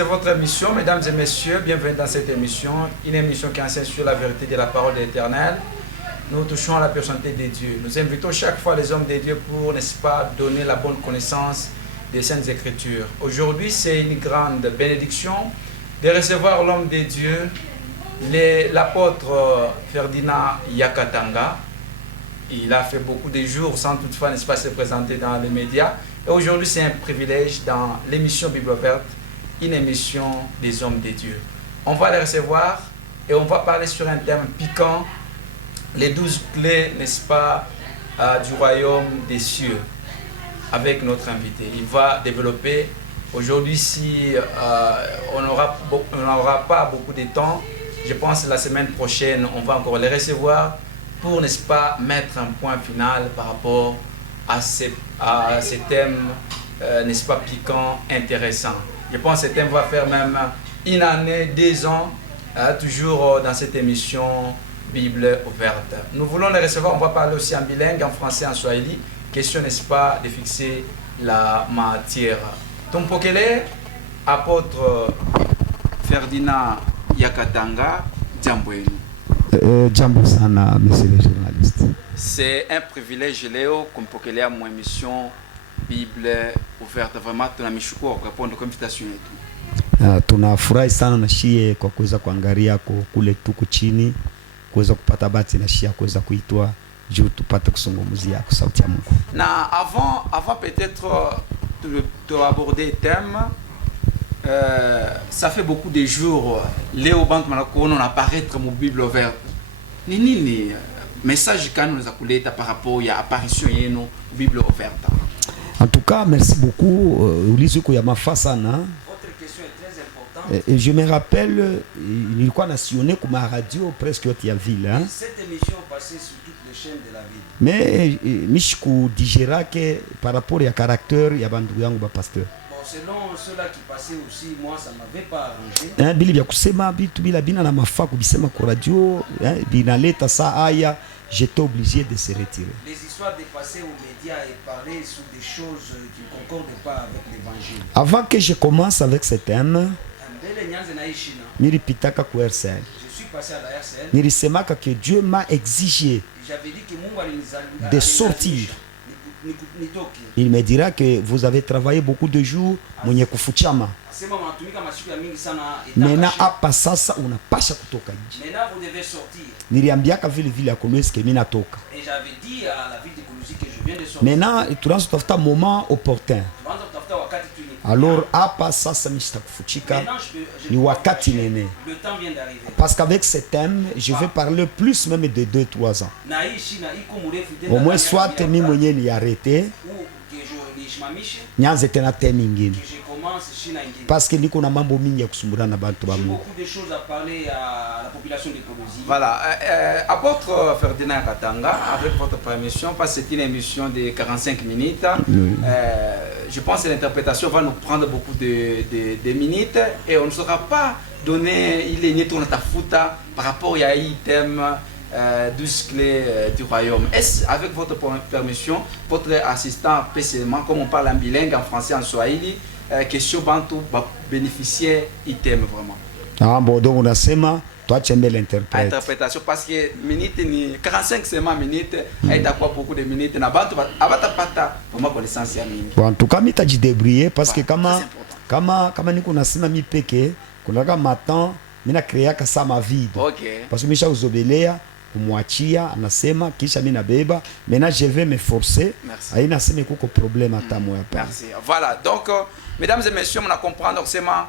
c'est votre émission, mesdames et messieurs. Bienvenue dans cette émission. Une émission qui enseigne sur la vérité de la parole de l'Éternel. Nous touchons à la personnalité de Dieu. Nous invitons chaque fois les hommes de Dieu pour, n'est-ce pas, donner la bonne connaissance des Saintes Écritures. Aujourd'hui, c'est une grande bénédiction de recevoir l'homme de Dieu, l'apôtre Ferdinand Yakatanga. Il a fait beaucoup de jours sans toutefois, n'est-ce pas, se présenter dans les médias. Et aujourd'hui, c'est un privilège dans l'émission Bible Verte, une émission des hommes de Dieu. On va les recevoir et on va parler sur un thème piquant, les 12 clés, n'est-ce pas, du royaume des cieux, avec notre invité. Il va développer. Aujourd'hui, si on n'aura pas beaucoup de temps, je pense que la semaine prochaine, on va encore les recevoir pour, n'est-ce pas, mettre un point final par rapport à ces thèmes, n'est-ce pas, piquants, intéressants. Je pense que ce thème va faire même une année, 2 ans, toujours dans cette émission Bible ouverte. Nous voulons les recevoir, on va parler aussi en bilingue, en français, en swahili. Question, n'est-ce pas, de fixer la matière. Tumpokele, apôtre Ferdinand Yakatanga, jambo yenu. Jambo sana, monsieur le journaliste. C'est un privilège leo kumpokelea mon émission Bible ouverte. Vraiment tunamshukuru kwa répondre kwa invitation yetu. Tunafurahi sana na shie kwa kuweza kuangalia kule tuku chini, kuweza kupata bahati na shia kuweza kuitwa juu tupate kusungumzia kwa sauti ya Mungu. Na avant peut-être de aborder le thème, ça fait beaucoup de jours leo bantu manakoona on apparaître mon Bible ouverte. Ni nini message kani unaweza kuleta par rapport ya apparition yenu Bible ouverte? En tout cas, merci beaucoup. Ulizuko ya mafaa sana. Votre question est très importante. Et je me rappelle, nilikuwa nasionné comme à radio presque yote ya ville. Hein? Cette émission passait sur toutes les chaînes de la ville. Mais mishiku digera que par rapport ya caractère ya bandu yangu ba pasteur. Bon, selon ceux-là qui passaient aussi, moi ça m'avait pas arrangé. Bili vya kusema bitu bila bina na mafaa kubisema kwa radio, binaleta saa haya, j'étais obligé de se retirer. Les histoires de passer aux médias et parler sur des choses qui ne concordent pas avec l'évangile. Avant que je commence avec ce thème, nilipitaka ku RCN. Je suis passé à la RCN. Nilisemaka que Dieu m'a exigé J'avais dit que Mungu de sortir. Il me dira que vous avez travaillé beaucoup de jours, mwenye kufuchama. Maintenant hapa sasa unapasha kutoka nje. Maintenant vous devez sortir. Niliambiaka vile ya Kolwezi que mimi natoka. Et j'avais dit à la ville de Kolwezi que je viens de sortir. Maintenant tunaanza kutafuta moment opportun. Alors hapa sasa mimi sitakufuchika, ni wakati nene. Le temps vient d'arriver. Parce qu'avec ce thème, je vais parler plus même de 2-3 ans. Au moins soit mimi mwenyewe ni arrêté. Nyanze tena thème ingine. Parce que niko na mambo mingi ya kusumbura na bantu ba Mungu. Beaucoup de choses à parler à la population de Kolwezi. Voilà, apôtre Ferdinand Yakatanga, avec votre permission, parce que c'est une émission de 45 minutes. Oui. Je pense que l'interprétation va nous prendre beaucoup de minutes et on ne saura pas donner il est net tafuta par rapport à un thème 12 clés du royaume. Est-ce, avec votre permission, votre assistant spécialement, comme on parle en bilingue, en français, en swahili, question bantu va bénéficier du thème vraiment? Ah bon, donc on a sema, toi tu aimes l'interprète. Interprétation, parce que minute ni 45 seulement minutes, et t'as quoi beaucoup de minutes, na bantu abata pata vraiment connaissance ya mingi. Bon, en tout cas, mita débrouiller parce que kama niko nasema mi peke, kunaka matin, mina créaka ça ma vie. Okay. Parce que misha uzobelea kumwachia anasema kisha mimi nabeba maintenant je vais me forcer aina sema kuko problème hata moya pa. Merci. Voilà, donc mesdames et messieurs, on a comprendre sema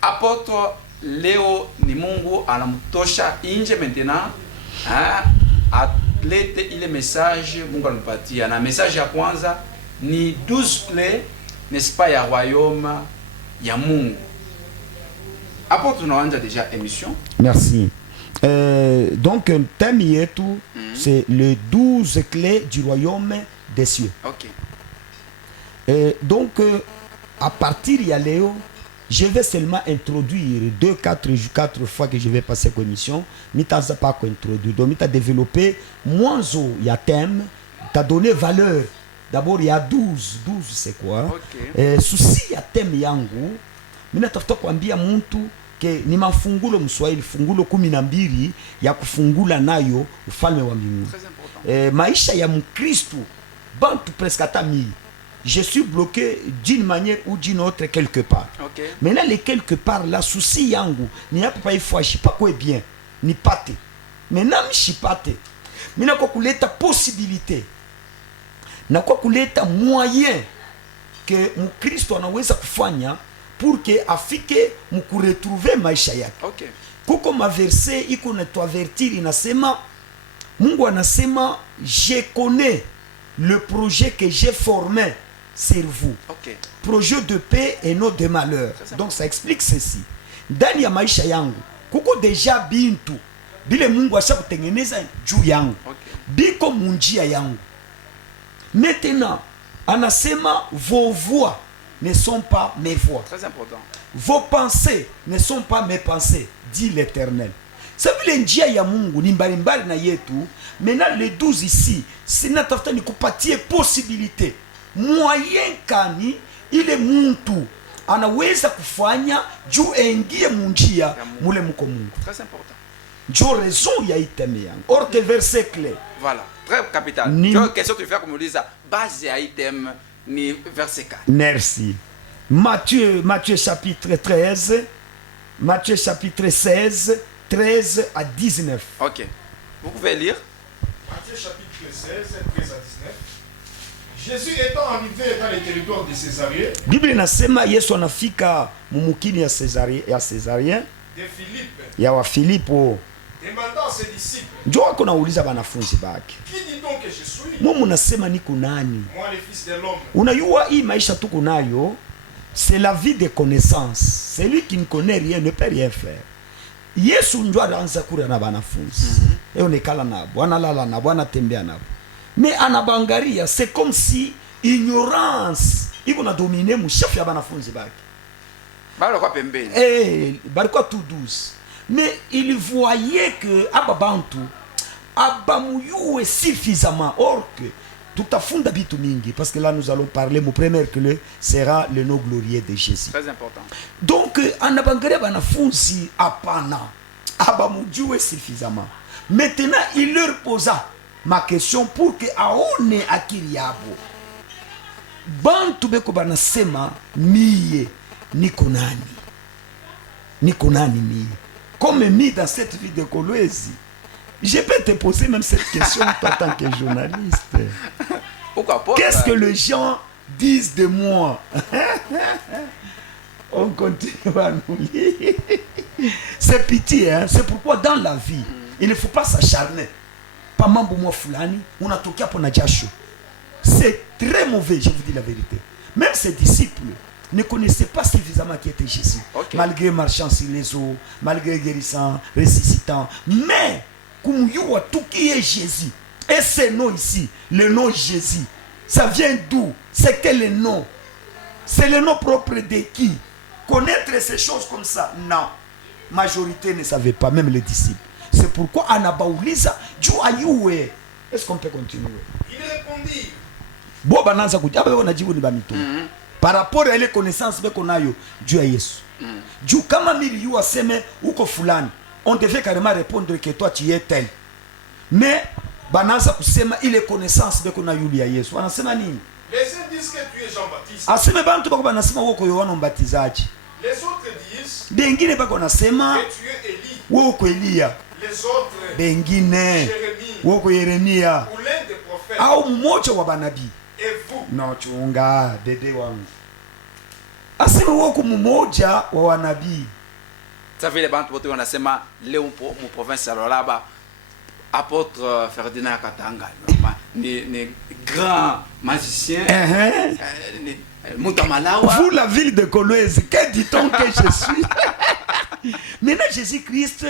apôtre leo ni Mungu anamtosha nje maintenant alete ile message Mungu anampatia. Na message ya kwanza ni 12 clés, n'est-ce pas, ya royaume ya Mungu. Apôtre, tunaanza déjà émission. Merci. Donc thème yetu c'est les 12 clés du royaume des cieux. OK. Donc à partir ya leo je vais seulement introduire 4 fois que je vais passer commission, mais t'as pas introduire, donc t'as développé moins il y a thème, t'as donné valeur. D'abord il y a 12 c'est quoi? Okay. Souci ya thème yangu Mimi natafuta kuambia mtu ke ni mafungulo mswahili, fungulo 12 ya kufungula nayo ufalme wa mbinguni. Maisha ya Mkristo bantu presque hata mimi je suis bloqué d'une manière ou d'une autre quelque part. Okay. Maintenant les quelque part la souci yangu ni hapa pa ifo ashipakwe bien ni pate. Maintenant mshipate. Mina kwa kuleta possibilité na kwa kuleta moyen que Mkristo anaweza kufanya pour que afike mkuretrouver maisha yake. Okay. Kuko maverse iko na tuavertir inasema, Mungu anasema je connais le projet que j'ai formé sur vous. Okay. Projet de paix et non de malheur. Donc ça explique ceci. Ndani ya maisha yangu kuko deja bintu bile Mungu ashakutengeneza juu yangu. Okay. Biko munjia yangu. Maintenant, anasema vos voix ne sont pas mes voix. Très important. Vos pensées ne sont pas mes pensées, dit l'Éternel. C'est vile njia ya Mungu ni mbalimbali na yetu. Maintenant les 12 ici, sinatafuta ni kupatie possibilité moyen kani ile muntu anaweza kufanya juu engie munjia mule muko Mungu. Très important. Njo raison ya iteme yangu. Or que verset clé. Voilà, très capital. Ni... Tu as une question tu fais comme on dit ça, base ya item ni verset 4. Merci. Matthieu chapitre 13, Matthieu chapitre 16, 13 à 19. Ok. Vous pouvez lire. Matthieu chapitre 16, 13 à 19. Jésus étant arrivé dans les territoires de Césarée, Bible inasema Yesu anafika mumukini ya Césarien de Philippe, ya wa Filipo. demandant à ses disciples, Njo ako nauliza banafunzi bake, qui dit donc que je suis? mumu nasema niko nani? Moi, le fils de l'homme. Unayua hii maisha tuko nayo, c'est la vie de connaissance. Celui qui ne connaît rien ne peut rien faire. Yesu njo anaanza kura na banafunzi. Onekala nabo, analala nabo, anatembea nabo. Mais anabangaria, c'est comme si ignorance iko na dominer mushafu ya banafunzi bake. Balo kwa pembeni. Bariko tout douce. Mais il voyait que ababantu abamuyue suffisamment. Or que tout a funda bitu mingi, parce que là nous allons parler, mon premier clé sera le nom glorieux de Jésus. Très important. Donc anabangaria banafunzi apana abamujue suffisamment. Maintenant il leur posa ma question pour que aone akili yabo. Bantu beko banasema miye niko nani? Niko nani miye? Comme mis dans cette vie de Kolwezi, je peux te poser même cette question toi, en tant que journaliste. Pourquoi pas? Qu'est-ce que les gens disent de moi? On continue à nous lire. C'est pitié, hein? C'est pourquoi dans la vie, il ne faut pas s'acharner. Pas mambo moi fulani, on a toqué pour Nadjasho. C'est très mauvais, je vous dis la vérité. Même ses disciples ne connaissaient pas suffisamment qui était Jésus. Okay. Malgré marchant sur les eaux, malgré guérissant, ressuscitant. Mais, comme il y a tout qui est Jésus, et ce nom ici, le nom Jésus, ça vient d'où? C'est quel nom? C'est le nom propre de qui? Connaître ces choses comme ça? Non. Majorité ne savait pas, même les disciples. C'est pourquoi Anabauliza, Dieu ayue. Est-ce qu'on peut continuer? Il répondit, Bo bananza kuja abe wanajibu ni bamito. Par rapport à les connaissances beko nayo Dieu à Yesu. Dieu kama mili yu aseme uko fulani, on devait carrément répondre que toi tu es tel. Mais bananza kusema ile connaissance beko na yuli ya Yesu. Wanasema nini? les uns disent que tu es Jean-Baptiste, Aseme bantu bako banasema uko Yohana Mbatizaji. les autres disent Bengine bako nasema que tu es Élie, uko Elia. les autres Bengine Jérémie, uko Yeremia ou l'un des prophètes. au mmoja wa banabii. Et vous, No chunga dede wangu. Aseme uko mmoja wa wanabii. Ça fait les bandes pour on a sema Léon pour mon province alors là-bas. Apôtre Ferdinand Katanga, ni grand magicien, Mutamalawa. Vous, la ville de Kolwezi, que dit-on que je suis? Maintenant, Jésus-Christ,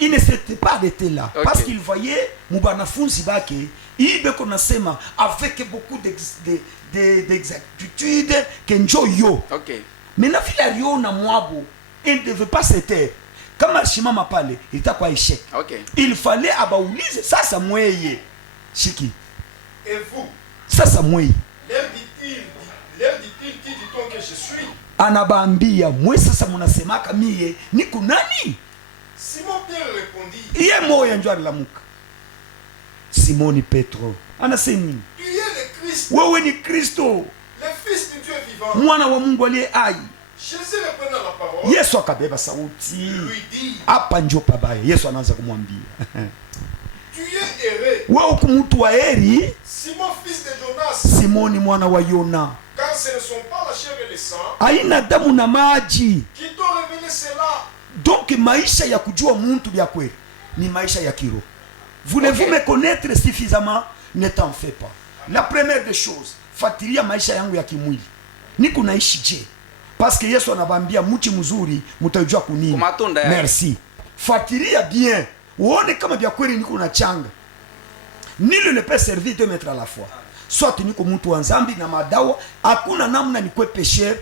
il ne s'était pas arrêté là. Okay. Parce qu'il voyait Mubanafunzi Bake, il bekonasema avec beaucoup d'exactitude, que njoyo. Ok. Maintenant, Filario na Mwabo, il ne devait pas se taire. Comme Archima m'a parlé, il était quoi échec. Ok. Il fallait abaouliser, ça, ça mouille. Chiki. et vous, Ça, ça mouille. leur dit-il, qui dit-on que je suis? anabambia mwe sasa munasemaka mie niko nani? Simon Pierre répondit, iye moya njo alilamuka. Simoni Petro anasema nini? tu es le Christ, Wewe ni Kristo, le Fils du Dieu vivant. mwana wa Mungu aliye hai. Jésus reprenant la parole, Yesu akabeba sauti, lui dit, hapa njo pabaya. Yesu anaanza kumwambia tu es erré, wewe uko mtu wa heri, Simon fils de Jonas, Simoni mwana wa Yona, car ce ne sont pas la chair et le sang haina damu na maji. qui t'ont révélé cela, Donc maisha ya kujua muntu vya kweli ni maisha ya kiroho. Voulez-vous me connaître suffisamment? Ne t'en fais pas. La première des choses, fatilia maisha yangu ya kimwili. Niko naishi je? Parce que Yesu anabambia mchi mzuri mtajua kunini. Kumatunda yake. Merci. Fatilia bien. Uone kama vya kweli niko na changa. Nilo ne peut servir deux maîtres à la fois. Soit niko mtu wa nzambi na madawa, hakuna namna nikwe pécheur,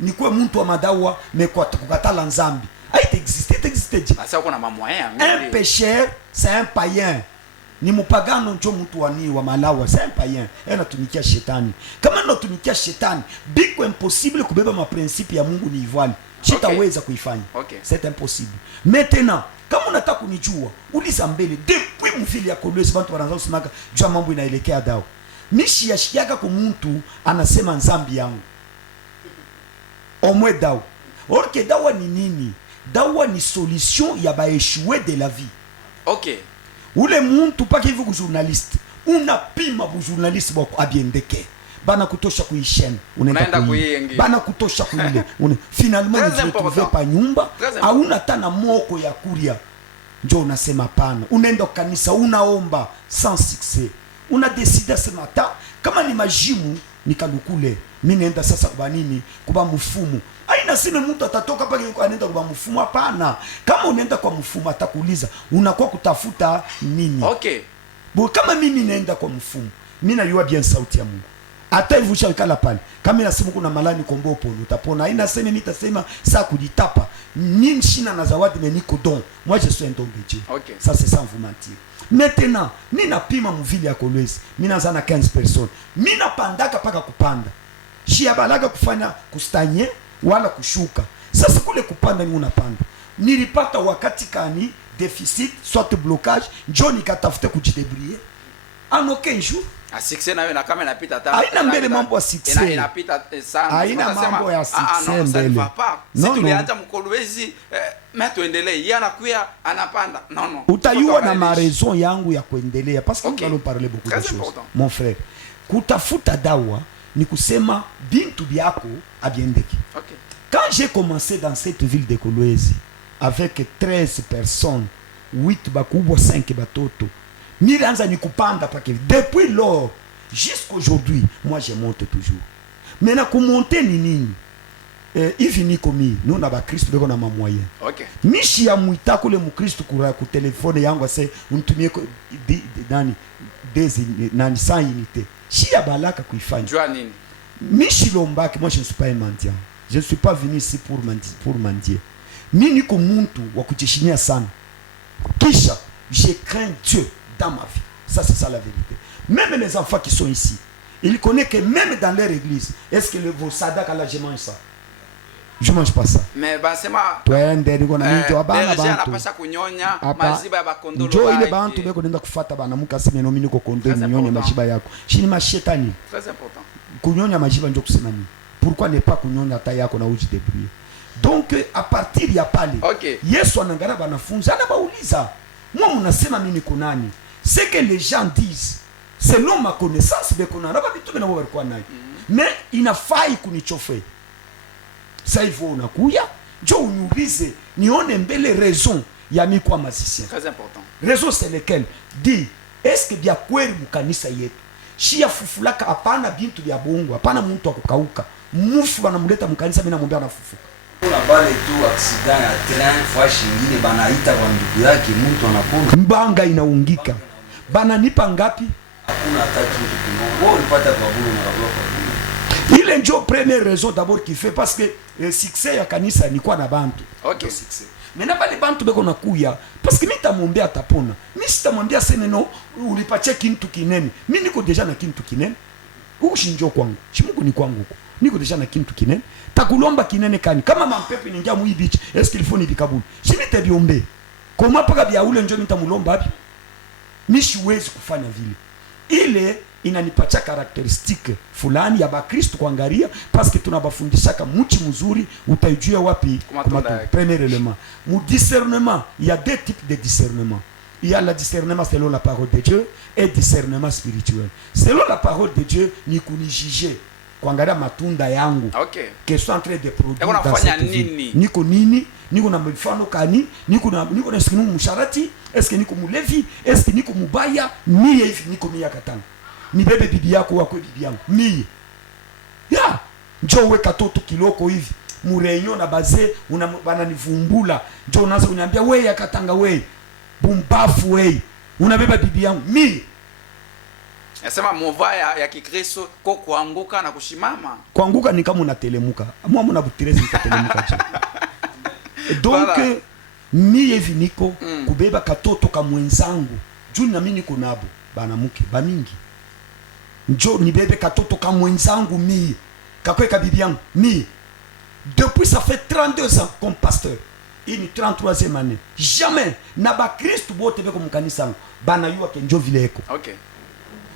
nikwe mtu wa madawa mais kwa kukatala nzambi. Haite existe. Basi uko na mamoyen. Un pécheur, c'est un païen. Ni mupagano njo mtu wa malawa, c'est un païen. Anatumikia shetani. Kama anatumikia shetani, biko impossible kubeba maprincipe ya Mungu ni ivali. Sitaweza kuifanya. Okay. C'est impossible. Maintenant, kama unataka kunijua, uliza mbele depuis mvili ya Kolwezi bantu wanaanza kusimaka jua mambo inaelekea dawa. Mishi yashikiaka kwa mtu anasema nzambi yangu. Omwe dawa. Orke dawa ni nini? Dawa ni solution ya baeshue de la vie. Okay. Ule muntu paka hivi kujournaliste, unapima bujournaliste bako abiendeke. Bana kutosha kuishene, unaenda kuiengi. Bana kutosha kuile. Finalement Très ni retrouver pa nyumba, hauna tana moko ya kuria. Njo unasema pana. Unaenda kanisa unaomba sans succès. Una décidé ce matin kama ni majimu nikalukule. Mimi naenda sasa kwa nini? Kuba mfumu. Haina sema mtu atatoka pale anaenda kwa mfumu, hapana. Kama unaenda kwa mfumu atakuuliza unakuwa kutafuta nini? Okay. Bo kama mimi naenda kwa mfumu, mimi najua bien sauti ya Mungu. Hata hivyo kala pale. Kama inasema kuna malani kombo pole utapona. Haina sema mimi nitasema saa kujitapa. Nini shina na zawadi mais niko don. Moi je suis un don de Dieu. Okay. Ça c'est sans vous mentir. Maintenant, nina pima mvili ya Kolwezi. Mina zana 15 personnes. Mina pandaka paka kupanda. Shia balaga kufanya kustanye wala kushuka. Sasa kule kupanda ni unapanda. Nilipata wakati kani deficit soit blocage, njo nikatafute kujidebrouiller. En aucun jour. A succès na kama inapita tata. Haina mbele mambo ya succès. Inapita sana. Haina mambo ya succès mbele. Si tulianza mkolwezi mais tuendelee. Yeye anakuya anapanda. Non. Utayua na ma raison yangu ya kuendelea parce que Okay. nous allons parler beaucoup de Très choses. important. Mon frère, kutafuta dawa ni kusema bintu byako abiendeki. Okay. Quand j'ai commencé dans cette ville de Kolwezi avec 13 personnes, 8 bakubwa, 5 batoto, nilianza ni kupanda pake. Depuis lors jusqu'aujourd'hui, moi je monte toujours. Maintenant kumonte ni nini? Hivi niko mimi, nous na ba Kristo beko na mamoyen. Okay. Mishi ya mwita kule mukristo kura ku telefone yangu ase unitumie nani nani sans unité. Shi ya balaka kuifanya. Jua nini? Mishi lombaki, moi je ne suis pas un mendiant. Je ne suis pas venu ici pour mendier. Mimi niko muntu wa kujishinia sana. Kisha je crains Dieu dans ma vie. Ça c'est ça la vérité. Même les enfants qui sont ici, ils connaissent que même dans leur église, est-ce que vos sadaka là je mange ça? Je mange pas ça. Mais basema Twende niko na mtu abana bantu. anapasha kunyonya maziba ya bakondolo. Njoo ile bantu beko nenda kufuata bana muka sime no mimi niko kondo nyonya majiba yako. Shini mashetani. Très important. Kunyonya majiba ndio kusema nini? Pourquoi ne pas kunyonya hata yako na uji débrouiller? Donc à partir ya pale, Okay. Yesu anangara banafunzi anabauliza, moi mnasema mimi niko nani? C'est que les gens disent selon ma connaissance beko na raba bitu bena walikuwa nayo. Mais inafai kunichofe. Sasa hivyo unakuya, njoo uniulize, nione mbele raison ya mimi kwa magicien. Très important. Raison c'est lequel? Dit, est-ce que bia kweli mkanisa yetu shia fufulaka hapana bintu bya bongo, hapana mtu akukauka. Mufu banamuleta mkanisa, mimi namwambia anafufuka. Kuna bale tu accident ya train fois shingine banaita kwa ndugu yake mtu anapona. Mbanga inaungika. Bananipa ngapi? Hakuna hata kitu kimoja. Wewe ulipata kwa bure na kwa bure. Ile ndio première raison d'abord qui fait parce que le succès ya kanisa ni kwa na bantu. Okay. Succès. Maintenant bale bantu beko nakuya parce que mimi tamwombea atapona. Mimi sitamwambia sema no ulipatia kintu kinene. Mimi niko deja na kintu kinene. Huko shinjo kwangu. Chimungu ni kwangu huko. niko deja na kintu kinene takulomba kinene kani kama mampepo ningia muibichi est-ce qu'il faut nibikabuli shimite biombe koma paka bya ule njo nitamulomba hapi nishiwezi kufanya vile ile inanipatia karakteristike fulani ya bakristo kuangalia parce que tunabafundishaka mchi mzuri utaijua wapi premier élément mu discernement il y a deux types de discernement. Il y a le discernement selon la parole de Dieu et discernement spirituel. Selon la parole de Dieu, ni kunijuger kuangalia matunda yangu. Okay. Que soit en train de produire dans cette vie. Niko nini? Niko na mfano kani? Niko na est-ce que niko msharati? Est-ce que niko mulevi? Est-ce que niko mubaya? Mie hivi niko mia katana. Ni bebe bibi yako wako bibi yangu. Mie. Ya, njoo weka toto kiloko hivi. Mureunyo na baze bananivumbula. Njoo unaanza kuniambia wewe yakatanga wewe. Bumbafu wewe. Unabeba bibi yangu. Mie. Nasema mova ya Kikristo kwa kuanguka na kushimama. Kuanguka ni kama unatelemuka. Mwa mna butirezi mtatelemuka je. Donc voilà. Mie hivi niko kubeba katoto ka mwenzangu. Juu na mimi niko nabo banamuke bamingi. Njoo nibebe katoto ka mwenzangu mie. Kakweka bibi yangu mie. Depuis ça fait 32 ans comme pasteur. Une 33e année. Jamais na ba Kristo bote beko mkanisa bana yuwa ke njoo vile eko. Okay.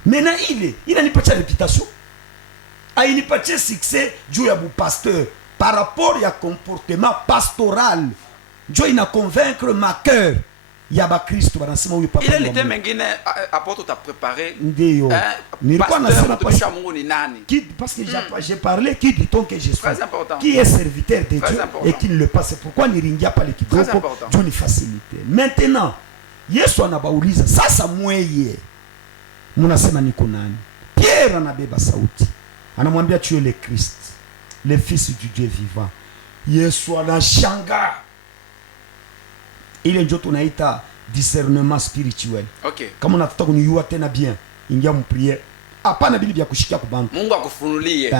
Maintenant il a nipatia réputation. Il nipatia succès juu ya bu pasteur par rapport ya comportement pastoral. Njo ina convaincre ma cœur ya ba Kristo banasema huyu papa. Ile lite mengine apôtre t'a préparé. Ndio. Nilikuwa nasema kwa Mungu ni nani? Qui parce que j'ai parlé qui dit-on que je suis. Très important. Qui est serviteur de Très Dieu important. et qui ne le passe. Pourquoi niringia pale kidogo? Juu ni facilité. Maintenant, Yesu anabauliza sasa mweye. Munasema niko nani? Pierre anabeba sauti. Anamwambia tu es le Christ, le fils du Dieu vivant. Yesu anashangaa. Ile ndio tunaita discernement spirituel. Okay. Kama unataka kunijua tena bien, ingia mpriere. Hapana bili bya kushikia kubantu. Mungu akufunulie.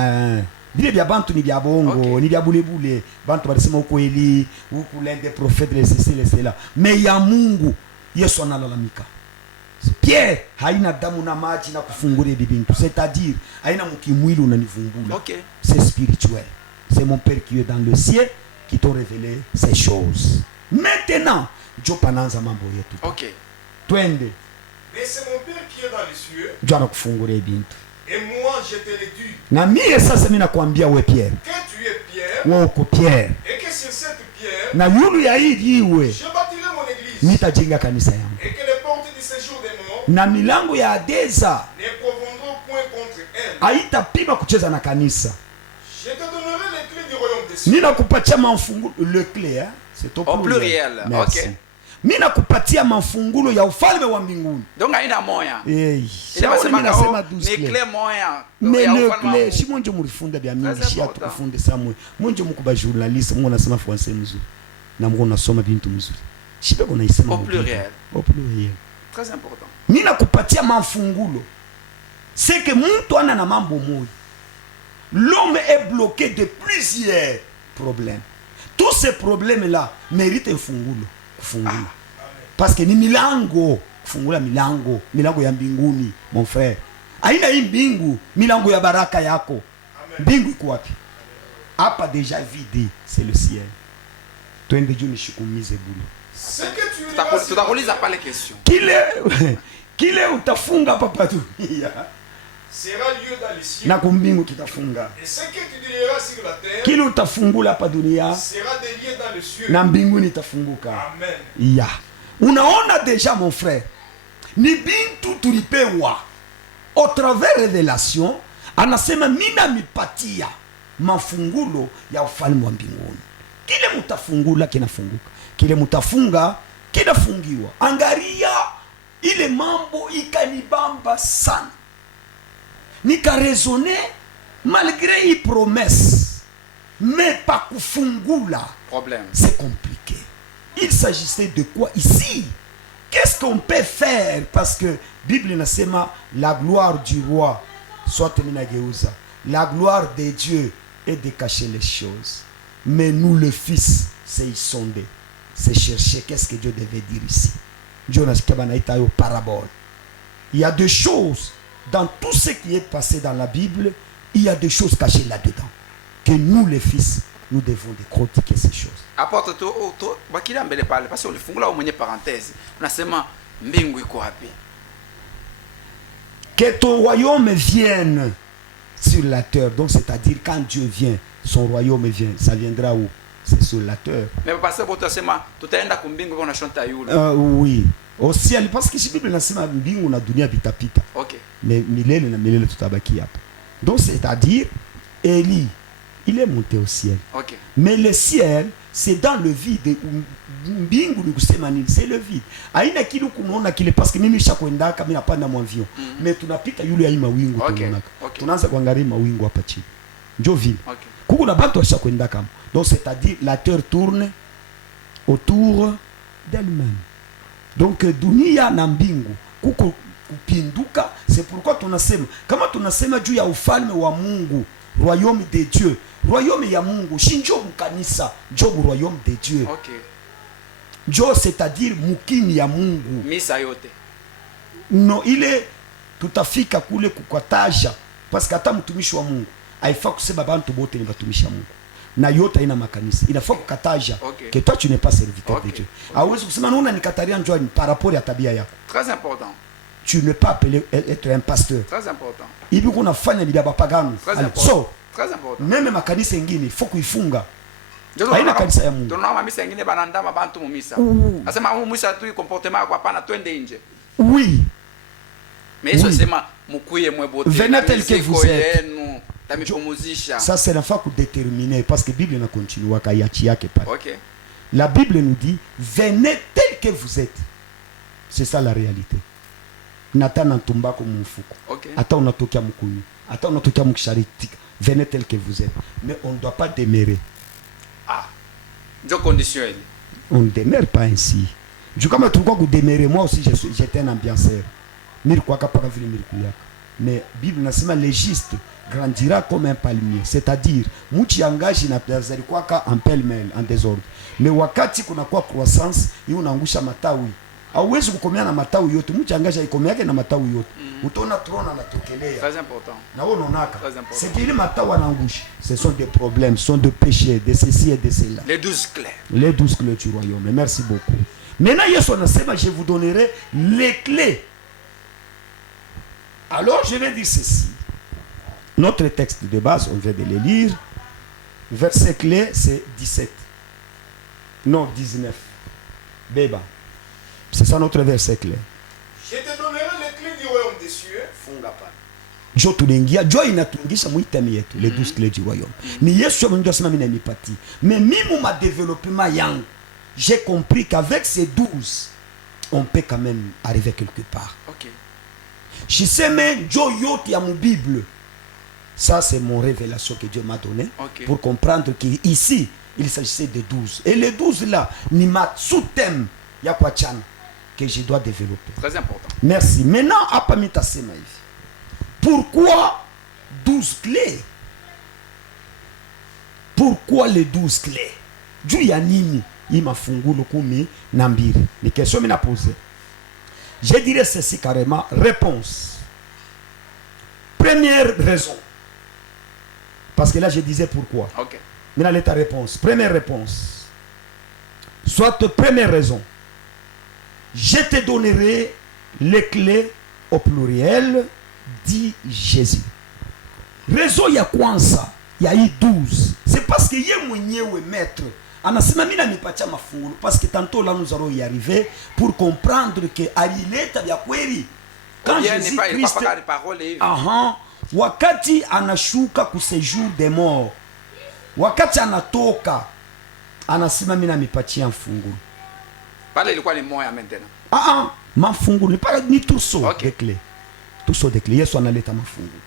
Bile bya bantu ni bya bongo, okay. Ni bya bulebule. Bantu balisema uko Eli, uko l'un des prophètes les ceci les cela. Mais ya Mungu Yesu analalamika. Pierre haina damu na maji na kufungura bibintu, c'est-à-dire haina mkimwili unanivumbula. Okay. C'est spirituel. C'est mon Père qui est dans le ciel qui t'a révélé ces choses. Maintenant, Dieu pananza mambo yetu. Okay. Twende. Mais c'est mon Père qui est dans les cieux. Dieu anakufungura bintu. Et moi je te le dis. Na mie sasa mimi nakwambia we Pierre. Que tu es Pierre. Wewe uko Pierre. Et que sur cette pierre. Na yulu ya hii jiwe. Je bâtirai mon église. Nitajenga kanisa yangu. Et que les portes du séjour des morts. Na milango ya Adeza Ne prévaudront point contre elle. haitapima kucheza na kanisa. Je te donnerai les clés du royaume des cieux. Ninakupatia mafungulo le clé hein? C'est au pluriel. Merci. Okay. Ninakupatia mafungulo ya ufalme wa mbinguni. Donc haina moya. Nasema ni clé moya. Mais le clé, si monjo mulifunda bya mingi shi atukufunde samwe. Monjo mukuba journaliste, mungu nasema français mzuri. Na mungu nasoma bintu mzuri. Shibe kona isema au pluriel. Au pluriel. Très important. Ninakupatia mafungulo. C'est que mtu ana na mambo moyo. L'homme est bloqué de plusieurs problèmes. Tous ces problèmes-là méritent un fungulo. Kufungula. Parce que ni milango. Kufungula milango. Milango ya mbinguni, mon frère. Aina hii mbingu, milango ya baraka yako. Mbingu iko wapi? Hapa déjà vide, c'est le ciel. Twende juu nishukumize bulu. Ce que tu tutakuuliza pale question. Kile utafunga hapa patu. Sera lieu dans les cieux. Na kumbingu kitafunga. Et ce que tu diras sur la terre. Kile utafungula hapa dunia. Sera délié dans les cieux. Na mbinguni itafunguka. Amen. Ya. Unaona déjà mon frère. Ni bintu tulipewa. Au travers révélation, anasema mina mipatia mafungulo ya ufalme wa mbinguni. Kile mutafungula kinafunguka. Kile mutafunga kinafungiwa. Angalia ile mambo ikanibamba sana. Nika raisonner malgré une promesse, mais pas kufungula. Problème. C'est compliqué. Il s'agissait de quoi ici? Qu'est-ce qu'on peut faire? Parce que Bible nasema la gloire du roi soit minageuza. La gloire de Dieu est de cacher les choses. Mais nous le fils, c'est y sonder, c'est chercher qu'est-ce que Dieu devait dire ici. Dieu n'a pas parabole. Il y a deux choses dans tout ce qui est passé dans la Bible il y a des choses cachées là-dedans. Que nous, les fils, nous devons décortiquer ces choses. Apporte tu bakila mbele pale parce que ulifungula mwenye parenthèse. Unasema mbingu iko wapi? Que ton royaume vienne sur la terre. Donc c'est-à-dire quand Dieu vient, son royaume vient. Ça viendra où? C'est sur la terre. Mais parce que utasema tutaenda kumbingu kwa unashonta yule. Oui. Au ciel, parce que si Bible nasema mbingu na dunia vitapita. Okay. Mais milele na milele tutabaki hapa. Donc c'est-à-dire Élie, il est monté au ciel. Okay. Mais le ciel, c'est dans le vide. Mbingu ni kusema nini? C'est le vide. Haina kilu kunaona kile parce que mimi nishakwendaka mimi napanda mwavion. Mais tunapita yule ya mawingu tunaona. Tunaanza kuangalia mawingu hapa chini. Ndio vile. Okay. Kuko na bantu washakwendaka. Donc c'est-à-dire la terre tourne autour d'elle-même. Donc dunia na mbingu kuko kupinduka. C'est pourquoi tunasema kama tunasema juu ya ufalme wa Mungu, royaume de Dieu, royaume ya Mungu shinjo mkanisa, njo royaume de Dieu. Okay. Njo c'est-à-dire mukini ya Mungu. Misa yote. No ile tutafika kule kukwataja parce que hata mtumishi wa Mungu haifai kusema bantu bote ni batumishi wa Mungu. Na yote haina makanisa. Inafaa kukataja que toi tu n'es pas serviteur de Dieu. Hauwezi kusema naona nikataria njoo par rapport ya tabia yako. Très important. Tu n'es pas appelé être un pasteur. Très important. Hivi kuna fanya ni baba pagano. So, très important. Meme makanisa mengine il faut kuifunga. Ndio haina kanisa ya Mungu. Tunaona misa nyingine banandama bantu mu misa. Nasema huu misa tu comportement kwa hapana twende nje. Oui. Mais hizo sema mkuye mwebote. Venez tel que vous êtes. Ça c'est la fois qu'on déterminer parce que la Bible n'a continué à yake pas. OK. La Bible nous dit venez tel que vous êtes. C'est ça la réalité. Nata nantumba ko mfuko. OK. Ata unatokea mkunyu. Ata unatokea mkisharitika. Venez tel que vous êtes. Mais on ne doit pas demeurer. Ah. Deux conditions. On ne demeure pas ainsi. Je comme tu crois que demeurer moi aussi j'étais un ambianceur. Mirkwa kapaka vile mirkuyaka. Mais Bible nasema le juste grandira comme un palmier, c'est-à-dire muchi angaji na pezali kwaka en pêle-mêle en désordre. Mais wakati kuna kwa croissance hiyo unaangusha matawi. Hauwezi kukomea na matawi yote. Muchi angaji haikomea na matawi yote. Utaona trona anatokelea. Très important. Na wewe unaonaka. C'est qu'il matawi anaangusha. Ce sont des problèmes, ce sont des péchés, de ceci et de cela. Les 12 clés. Les 12 clés du royaume. Merci beaucoup. Maintenant Yesu anasema je vous donnerai les clés. Alors je vais dire ceci. Notre texte de base, on vient de le lire. Verset clé, c'est 17. Non, 19. Beba. C'est ça notre verset clé. Je te donnerai les clés du royaume des cieux. Funga pa. Jo tulingia, jo inatungisha muitemi yetu, les 12 clés du royaume. Ni Yesu mwenye sema mimi nipati. Mais mimi ma développement yang, j'ai compris qu'avec ces 12, on peut quand même arriver quelque part. OK. Je sais même jo yote ya mu Bible. Ça, c'est mon révélation que Dieu m'a donné pour comprendre qu'ici, il s'agissait de 12. Et les 12 là, ni ma sous-thème, yakwachana, que je dois développer. Très important. Merci. Maintenant, apamita sema hivi. Pourquoi 12 clés? Pourquoi les 12 clés? Juu ya nini hii mafungulo 12? Ni question mimi na poser. Je dirais ceci carrément. Réponse. Première raison. Parce que là, je disais pourquoi. OK. Maintenant, ta réponse. Première réponse. Soit première raison. Je te donnerai les clés au pluriel, dit Jésus. Raison ya kwanza, ya hii 12. C'est parce que yé mwenyewe maître. Anasema mina nipatia mafungulo. Parce que tantôt là, nous allons y arriver pour comprendre que alileta vya kweli. Quand Jésus Christ... wakati anashuka kusejour des morts, wakati anatoka anasema mimi namipatia mfungulo pale. Ilikuwa ni moya maintenant. Mafungulo ni pale ni trousseau de clés. Trousseau de clés. Yesu analeta mafungulo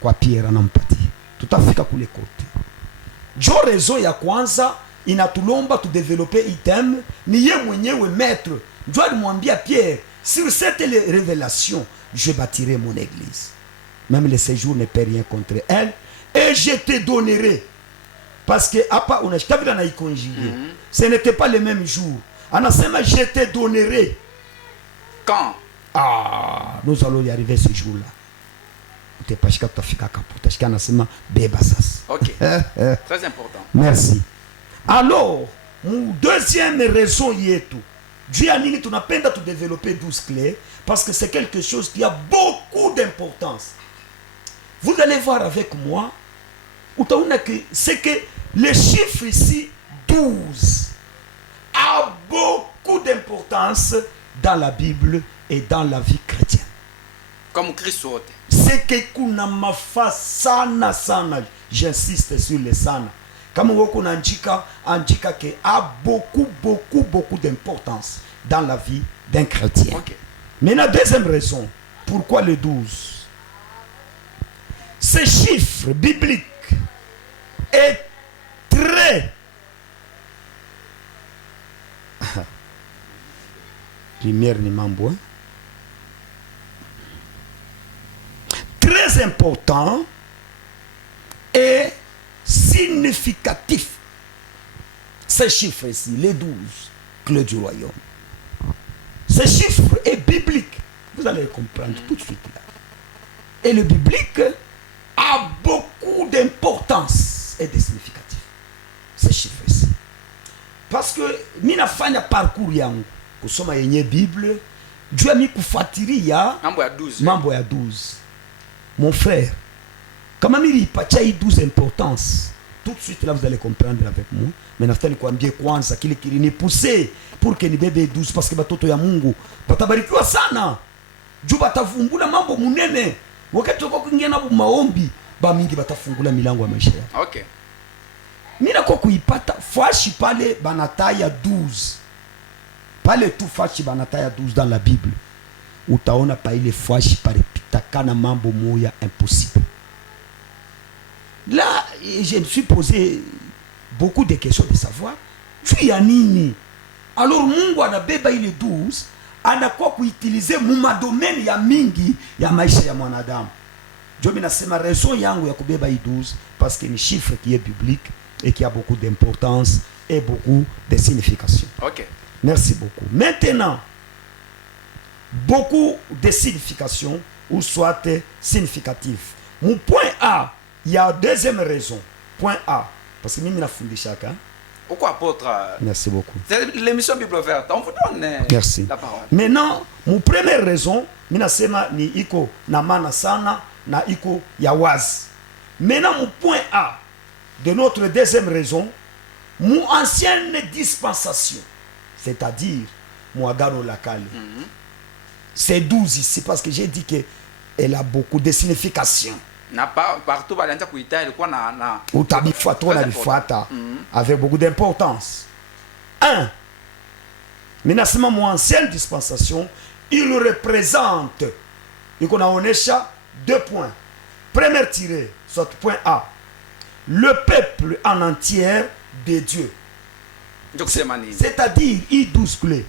kwa Pierre anampatia. Tutafika kule kote. Jo rezo ya kwanza inatulomba tu développer item ni ye mwenyewe maître. Jo alimwambia Pierre, sur cette révélation, je bâtirai mon église. Même le séjour ne peut rien contre elle. Et je te donnerai. Parce que apa unashikabila na ikonjugué. Ce n'était pas le même jour. Anasema je te donnerai. Quand? Nous allons y arriver ce jour-là. utepashika tutafika kapo. Utashika anasema beba sasa. Ok. Très important. Merci. Alors, mon deuxième raison yetu. Dieu a nini tunapenda tu développer 12 clés parce que c'est quelque chose qui a beaucoup d'importance. Vous allez voir avec moi, c'est que le chiffre ici, 12, a beaucoup d'importance dans la Bible et dans la vie chrétienne. Comme Christ wote. C'est que kuna mafa sana sana, j'insiste sur le sana. Comme woko andika que a beaucoup d'importance dans la vie d'un chrétien. Ok. Maintenant, deuxième raison, pourquoi le 12? Ce chiffre biblique est très lumière ni mambo, hein? Très important et significatif. Ce chiffre ici, les 12 clés du royaume. Ce chiffre est biblique. Vous allez le comprendre tout de suite là. Et le biblique a beaucoup d'importance et de significatif. Ce chiffre ici. Parce que minafanya parcours yangu kusoma yenye Bible, Dieu mi kufuatilia Mambo ya 12. mambo ya 12. Mon frère, kama nilipatia hii 12 importance, tout de suite là vous allez comprendre avec moi. Mais naftali kuambie kwanza kile kilinipousser pour que nibebe 12 parce que batoto ya Mungu batabarikiwa sana. Juu batavumbula mambo munene. Wakati wako kuingia na maombi, ba mingi batafungula milango ya maisha yao. Ok. Mina kwa kuipata fashi pale banataya 12. Pale tu fashi banataya 12 dans la Bible. Utaona pa ile fashi pale pitakana mambo moya impossible. Là, je me suis posé beaucoup de questions de savoir tu ya nini. Alors Mungu anabeba ile 12 anakuwa kuitilize muma domaine ya mingi ya maisha ya mwanadamu. Ndio mimi nasema raison yangu ya kubeba hii 12 parce que ni chiffre qui est biblique et qui a beaucoup d'importance et beaucoup de signification. Ok. Merci beaucoup. Maintenant, beaucoup de signification ou soit significatif. Mon point A, il y a deuxième raison. Point A. Parce que mimi nafundishaka. Pourquoi apôtre? Merci beaucoup. C'est l'émission Bible verte. On vous donne Merci. la parole. Maintenant, mon première raison, mina sema ni iko na maana sana na iko ya wazi. Maintenant, mon point A de notre deuxième raison, mon ancienne dispensation, c'est-à-dire mon agano la kale. C'est 12 ici parce que j'ai dit qu'elle a beaucoup de signification. Na partout balianza kuita ilikuwa na Utabifuata bifuata avec beaucoup d'importance. 1. Minasema mon ancienne dispensation, il représente, il onesha 2 points. Premier tiré, soit point A. Le peuple en entier de Dieu. C'est-à-dire, il 12 clés.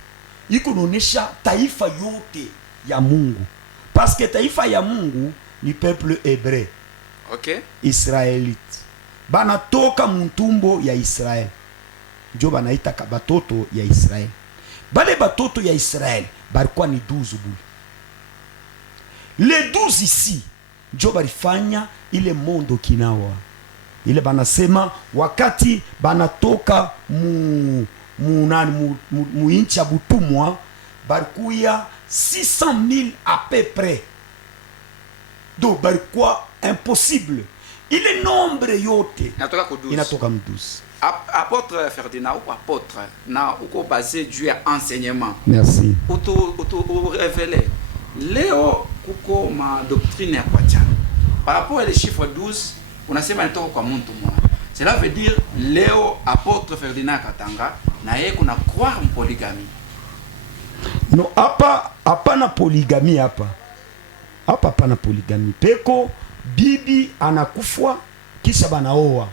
Il onesha taifa yote ya Mungu. Parce que taifa ya Mungu ni peuple hébreu. Ok. Israélite. Banatoka muntumbo ya Israël. Ndio banaita batoto ya Israël. Bale batoto ya Israël balikuwa ni 12 buli. Les 12 ici ndio balifanya ile mondo kinawa. Ile banasema wakati banatoka mu inchi ya butumwa balikuya 600,000 à peu près. Donc balikuwa impossible. Ile nombre yote Inatoka ku 12. inatoka mu 12. Apôtre Ferdinand ou apôtre na uko basé Dieu ya enseignement. Merci. Ou révéler. Leo kuko ma doctrine ya kwachana. Par rapport à les chiffres 12, unasema inatoka kwa mtu mmoja. Cela veut dire leo apôtre Ferdinand Katanga na yeye kuna croire en polygamie. No, hapana polygamie hapa. Hapana polygamie. Peko bibi anakufwa kisha banaoa.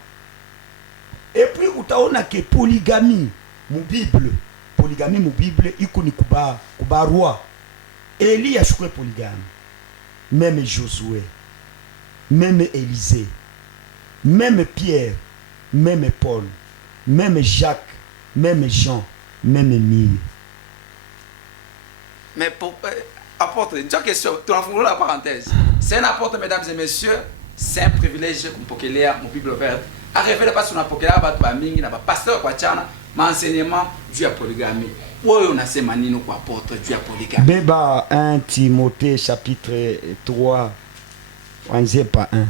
Et puis utaona que polygamie mu Bible iko ni kuba roi. Eli ashukwe polygame. Même Josué, même Élisée, même Pierre, même Paul, même Jacques, même Jean, même Émile. Mais pour apôtre, une question, tu as la parenthèse. C'est un apôtre, mesdames et messieurs, c'est un privilège que vous pouvez mon Bible verte. À révéler parce qu'on a poké là, pasteur quoi tchana, enseignement du polygamie. Où on a ces manino quoi apôtre du polygamie. Beba 1 Timothée chapitre 3, franzé par 1.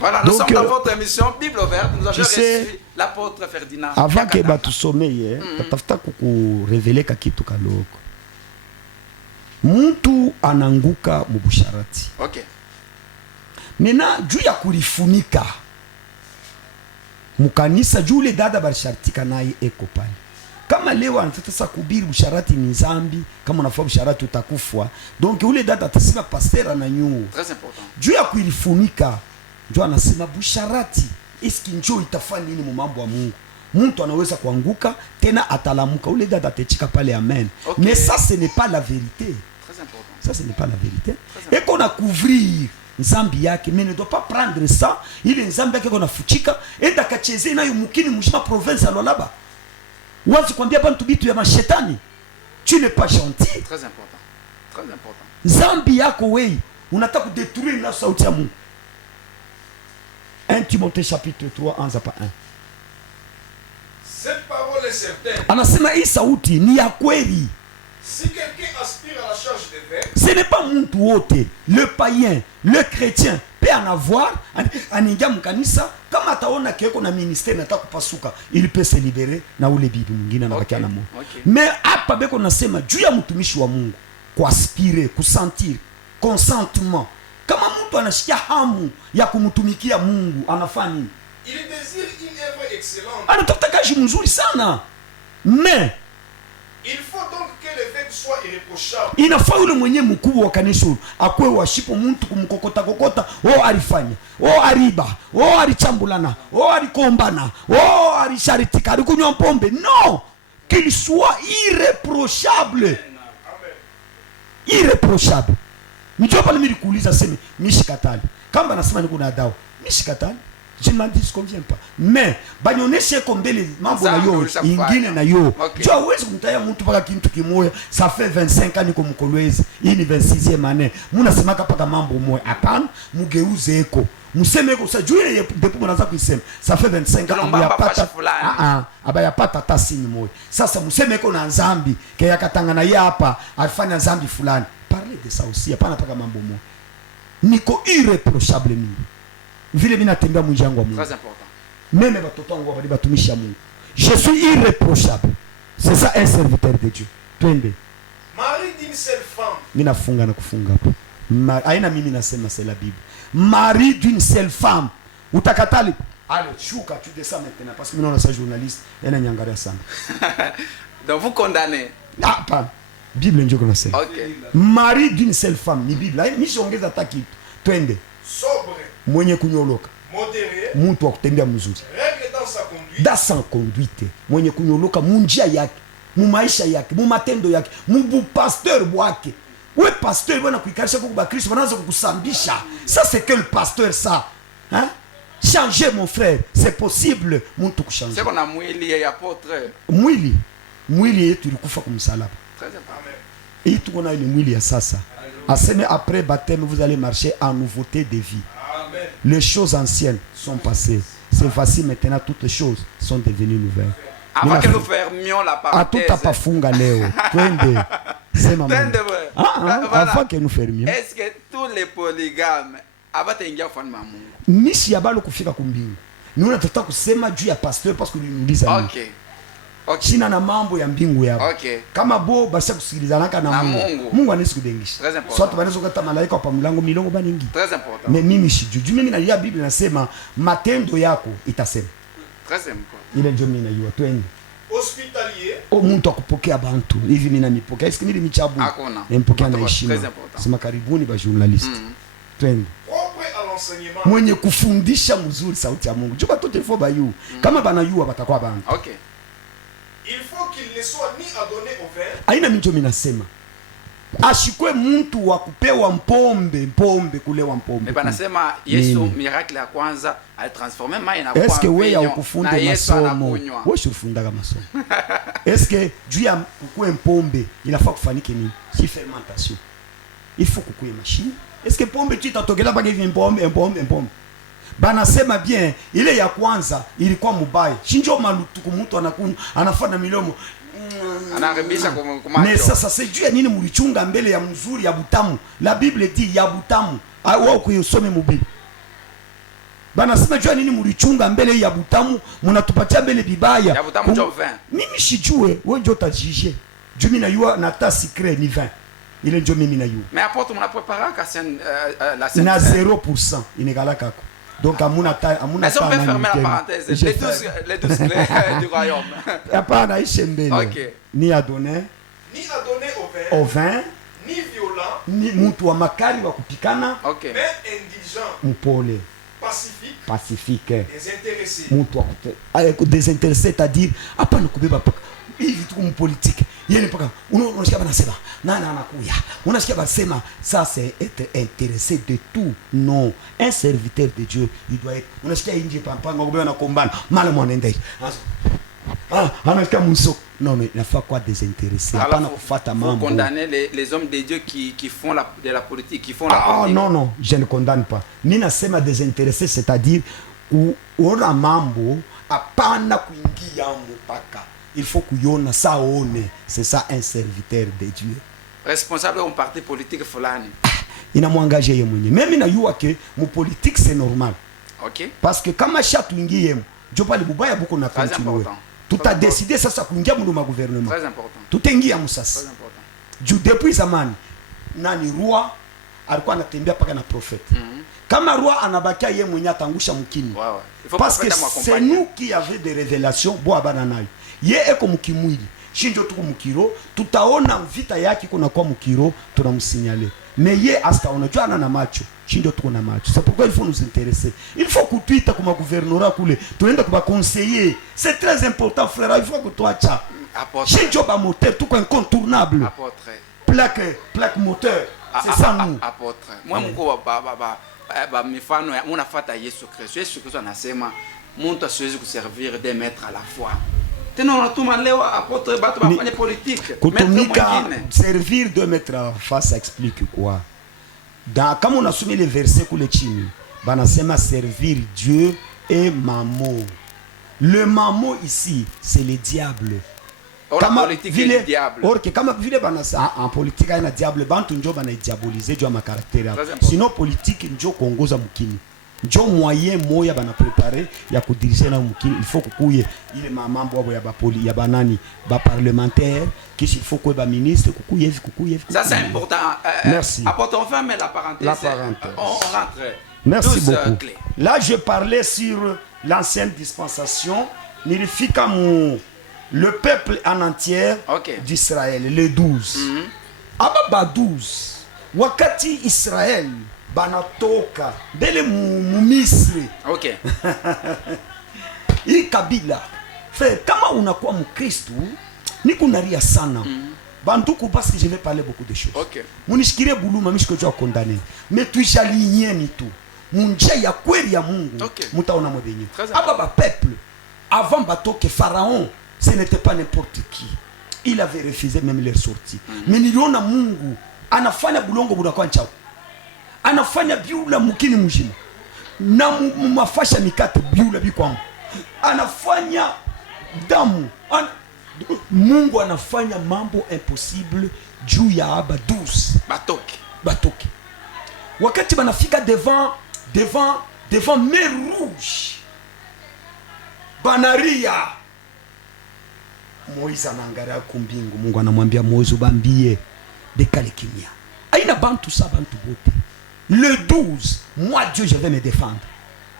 Voilà, nous sommes dans votre émission Bible verte. Nous avons reçu l'apôtre Ferdinand. Avant que tu sommeille, tu as révélé kitu kaloko. Muntu ananguka mubusharati. Ok. Maintenant, juu ya kulifunika mukanisa, juu le dada barishartika naye eko pale. Kama leo anataka kubiri busharati ni zambi, kama unafaa busharati utakufwa. Donc ule dada atasema pasteur ananyua. Très important. Juu ya kulifunika, juu anasema busharati eski njoo itafanya nini mu mambo ya Mungu. Mtu anaweza kuanguka tena atalamuka. Ule dada atachika pale amen. Okay. Mais ça ce n'est pas la vérité. Très important. Ça ce n'est pas la vérité. Et qu'on a couvrir nzambi yake, mais ne doit pas prendre ça ile nzambi yake kona fuchika enda kacheze nayo mukini mshima province alolaba. Wazi kwambia bantu bitu ya mashetani. Tu n'es pas gentil. Très important. Très important. Nzambi yako wewe unataka kudétruire na sauti ya Mungu. 1 Timothée chapitre 3 anza pa 1. Cette parole est certaine. Anasema hii sauti ni ya kweli. Si quelqu'un aspire à la charge des versets, ce n'est pas muntu wote, le païen, le chrétien peut en avoir, aningia mkanisa kama ataona kieko na ministère nataka kupasuka, il peut se libérer na ule bibi mwingine anabakia na Mungu. Mais hapa beko nasema juu ya mtumishi wa Mungu, kuaspire, kusentir, consentement. Kama mtu anashikia hamu ya kumtumikia Mungu, anafanya nini? il désire une œuvre excellente. Anatafuta kazi mzuri sana. Mais il faut donc que l'évêque soit irréprochable. Inafaa yule mwenye mkubwa wa kanisa akwe washipo mtu kumkokota kokota, alifanya, aliba, alichambulana, alikombana, alisharitika, alikunywa pombe. Non, qu'il soit irréprochable. Amen. Irréprochable. Ndio pale mimi nikuuliza sema mishikatali. Kama nasema niko na dawa, mishikatali. Je ne m'en disconviens pas. Mais banyoneshe kombele mambo na yo ingine na yo. Jo hawezi kumtaya mtu paka kintu kimoya. Ça fait 25 ans niko mkolwezi. Hii ni 26e année. Mnasema paka mambo moya. Hapana, mugeuze eko. Mseme eko sa juu ya depuis mnaanza kuisema. Ça fait 25 ans abayapata. Abayapata hata sini moya. Sasa mseme eko na nzambi ke yakatangana ya hapa afanya nzambi fulani. Parlez de ça aussi. Hapana paka mambo moya. Niko irréprochable mimi. Vile mimi natembea mjangu wa Mungu. Très important. Meme batoto wangu wabali batumishi ya Mungu. Je suis irréprochable. C'est ça un serviteur de Dieu. Twende. Mari d'une seule femme. Mimi nafunga na kufunga hapo. Aina mimi nasema c'est la Bible. Mari d'une seule femme. Utakatali. Allez, shuka, tu descends maintenant parce que mimi naona ça journaliste, ena nyangaria sana. Donc vous condamnez. Ah, pas. Bible ndio kunasema. OK. Mari d'une seule femme ni Bible. Mimi siongeza taki. Twende. Sobre. Mwenye kunyoloka. Modéré. Mtu wa kutembea mzuri. Règle dans sa conduite. Dans sa conduite. Mwenye kunyoloka munjia yake, mu maisha yake, mu matendo yake, mu pasteur wake. We pasteur bwana kuikarisha kwa Kristo wanaanza kukusambisha. Ça c'est que le pasteur ça. Hein? Changer mon frère, c'est possible mtu kuchanger. C'est qu'on a mwili ya apôtre. Mwili yetu ilikufa kwa msalaba. Très important. Et tuko na ile mwili ya sasa. Aseme après baptême vous allez marcher en nouveauté de vie. Amen. Les choses anciennes sont passées. C'est voici maintenant toutes les choses sont devenues nouvelles. Avant que nous fermions la parenthèse. Atuta pafunga leo. Twende. Sema mama. Voilà. Avant que nous fermions. Est-ce que tous les polygames abataingia ufalme wa Mungu? Mishi ya balo kufika kumbingu. Ni unataka kusema juu ya pasteur parce que uliniuliza mimi. OK. OK. China na mambo ya mbingu yao. OK. Kama bo basi kusikilizana na Mungu. Mungu anisukudengisha. Très important. Sote banazo kata malaika kwa mlango milongo baningi. Très important. Mimi sijui. Mimi na Biblia nasema matendo yako itasema. Très important. Ile ndio mimi najua. Twende. Hospitalier. Mtu akupokea bantu hivi mimi nanipokea eski mimi michabu nimpokea na heshima sema karibuni ba journalist twende Propre à l'enseignement. mwenye kufundisha mzuri sauti ya Mungu juba tote fo bayu kama banayua batakuwa bantu. Il faut qu'il ne soit ni adonné au vin. Aina mimi nasema ashikwe mtu wa kupewa mpombe kulewa mpombe. Mais banasema Yesu miracle ya kwanza alitransformer mai na kuwa eske wewe mvinyo, ukufunde na Yesu masomo anakunywa. wewe ufundaga masomo eske juu ya kukue mpombe inafaa kufanike nini? Si fermentation, il faut kukue machine. Eske pombe tu itatokela paka hivi mpombe banasema bien ile ya kwanza ilikuwa mubaya shinjo malutuku mtu anakunywa anafanya milomo Anarebisha kumacho. Mais sasa sijui ya nini mulichunga mbele ya mzuri ya butamu. La Bible dit ya butamu. Wao kuyosome mu Bible. Banasema jua nini mulichunga mbele ya butamu, mnatupatia mbele bibaya. Ya butamu ndio vin. Mimi sijue, wewe ndio utajije. Juu mimi najua na ta secret ni vin. Ile ndio mimi najua. Mais apporte mon préparer la scène. Na 0% inegala kako. Donc amuna ta Mais on peut fermer la parenthèse. Les 12 clés du royaume. Hapana ishembele. OK. Ni adonner au vin, ni violent, ni mtu wa makari wa kupikana, OK. mais indigent, mpole, pacifique, désintéressé. mtu wa désintéressé, c'est-à-dire hapana kubeba paka hivi tu mpolitique. Yeye ni paka unasikia banasema nani anakuya, unasikia basema ça c'est être intéressé de tout. Non, un serviteur de Dieu il doit être, unasikia inje pampanga kubeba na kombana mala mwanende anasikia muso. Non mais il faut quoi désintéressé, hapana kufuata mambo. Vous condamnez les hommes de Dieu qui font de la politique, qui font la politique. Non, je ne condamne pas. Mimi nasema désintéressé, c'est-à-dire uona mambo hapana kuingia mpaka il faut kuyona saone. C'est ça un serviteur de Dieu. Responsable d'un parti politique fulani. Inamwangaje yeye mwenyewe. Mimi najua ke mu politique c'est normal. OK. Parce que kama shatuingie ndio pale bubaya buko na continue. Tuta décider sasa kuingia mu gouvernement. Très important. Tutaingia musasa. Très important. Juu depuis zamani nani roi alikuwa anatembea paka na prophète. Kama roi anabakia yeye mwenyewe atangusha mkini. Parce que c'est nous qui avait des révélations boa bana nayo. Ye eko mukimwili shinjo tuko mukiro, tutaona vita yake kuna kwa mukiro tunamsignale. Mais ye asta unajua ana na macho shinjo tuko na macho. C'est pourquoi il faut nous intéresser. Il faut kutuita kuma gouvernorat kule tunaenda kuba conseiller. C'est très important frère, il faut que tuacha shinjo ba moteur tuko incontournable. Plaque moteur. C'est ça nous. Apôtre moi mko ba mifano unafata Yesu Kristo. Yesu Kristo anasema mtu asiwezi kuservir des maîtres à la fois. Tena unatuma leo apôtre bato bafanye politique. Kutumika servir deux maîtres à la fois, ça explique quoi? Dans comme on a soumis les versets kule chini, banasema servir Dieu et mammon. Le mammon ici, c'est le diable. Kama politique est diable. Or que kama vile banasa en politique ina diable bantu njo bana diaboliser juu ma caractère. Sinon politique njo kuongoza mkini. Njo moyen moya bana préparer ya kudiriger na mkini. Il faut kukuye ile mambo ya bapoli ya banani ba parlementaire qu'il faut que ba ministre kukuye hivi. Ça c'est important. Merci. Apportons fin mais la parenthèse. On rentre. Merci beaucoup. Là je parlais sur l'ancienne dispensation. Nilifika le peuple en entier d'Israël, les 12. Ababa 12. Wakati Israël banatoka bele mu Misri. OK. Hii kabila. Frère, kama unakuwa Mkristo, niko naria sana. Bantuku parce que je vais parler beaucoup de choses. OK. Munishikirie buluma mishiko jwa condamner. Mais tuishalinyeni tu. Munje ya kweli ya Mungu. Mutaona mwenye. Ababa peuple avant batoke Pharaon, ce n'était pas n'importe qui. Il avait refusé même leur sortie. Mais niliona Mungu anafanya bulongo bunakuwa nchao. Anafanya biula mukini mjini. Na mafasha mikate biula bikwangu. Anafanya damu. Mungu anafanya mambo impossible juu ya aba 12. Batoke. Wakati banafika devant mer rouge. Banaria. Moïse anaangalia kumbingu. Mungu anamwambia Moïse ubambie dekale kimia. Aina bantu sa bantu bote. Le 12, moi Dieu je vais me défendre.